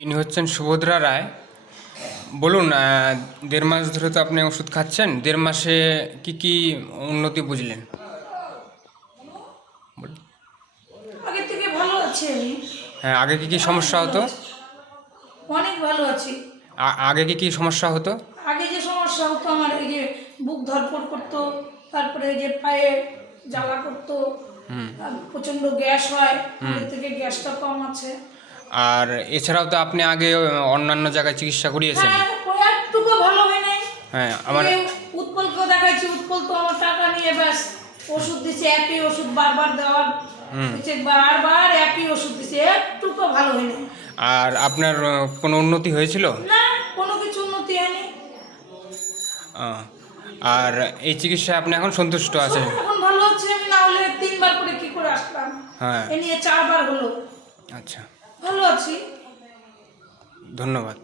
ইনি হচ্ছেন সুভদ্রা রায়। বলুন, ১.৫ মাস ধরে তো আপনি ওষুধ খাচ্ছেন। ১.৫ মাসে কি কি উন্নতি বুঝলেন? বলুন। আগের থেকে ভালো আছি আমি। হ্যাঁ, আগে কি কি অনেক সমস্যা ভালো হতো? আছি, অনেক ভালো আছি। আগে কি কি সমস্যা হতো? আগে যে সমস্যা হতো আমার, এই যে বুক ধড়ফড় করতো, তারপরে এই যে পায়ে জ্বালা করতো, প্রচণ্ড গ্যাস হয়। আগের থেকে গ্যাসটা কম আছে। আর এছাড়াও তো আপনি আগে অন্যান্য জায়গায় চিকিৎসা করিয়েছেন। হ্যাঁ, একটুকু ভালো হয় নাই। হ্যাঁ, এই আমার যে উৎপলকে দেখাচ্ছি, উৎপল তো আমার টাকা নিয়ে ব্যাস ওষুধ দিছে, একই ওষুধ বারবার দেওয়ার হচ্ছে, বারবার একই ওষুধ দিছে, একটুকু ভালো হয় নাই। আর আপনার কোনো উন্নতি হয়েছিল? না, কোনো কিছু উন্নতি হয়নি। আহ, আর এই চিকিৎসায় আপনি এখন সন্তুষ্ট আছেন? এখন ভালো হচ্ছে আমি, না হলে 3বার করে কি করে আসলাম। হ্যাঁ। এ নিয়ে 4বার হলো। আচ্ছা, ভালো আছি। ধন্যবাদ।